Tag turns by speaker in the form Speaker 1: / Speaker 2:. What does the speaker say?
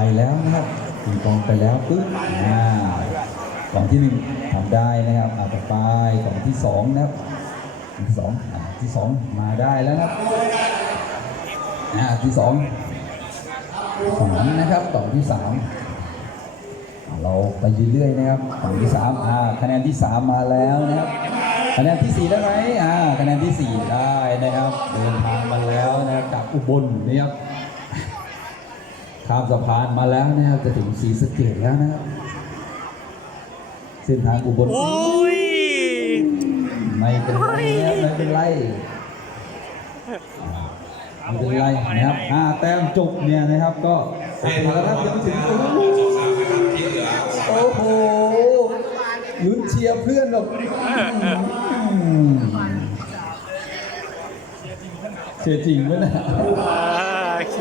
Speaker 1: ไปแล้วนะครับปิงปองไปแล้วปึ๊บอ่ากล่องที่หนึ่งทำได้นะครับอ่าต่อไปกล่องที่สองนะครับที่สองอ่าที่สองมาได้แล้วนะครับอ่าที่สองสามนะครับกล่องที่สามเราไปเรื่อยๆนะครับกล่องที่สามอ่าคะแนนที่สามมาแล้วนะครับคะแนนที่สี่ได้ไหมอ่า คะแนนที่สี่ได้นะครับ เดินทางมาแล้วนะครับจากอุบลนะครับ ข้ามสะพานมาแล้วนะครับจะถึงศรีสะเกดแล้วนะครับเส้นทางอุบล
Speaker 2: โอ้ย
Speaker 1: ไม่เป็นไรนะครับไม่เป็นไรไม่เป็นไรนะครับห้าแต้มจบเนี่ยนะครับ ก็โอเคแล้วครับยังไม่ถึงโอ้โหลุ้นเชียร์เพื่อนแบบอืมเชียร์จริงไหมนะ
Speaker 2: อ่าโอเค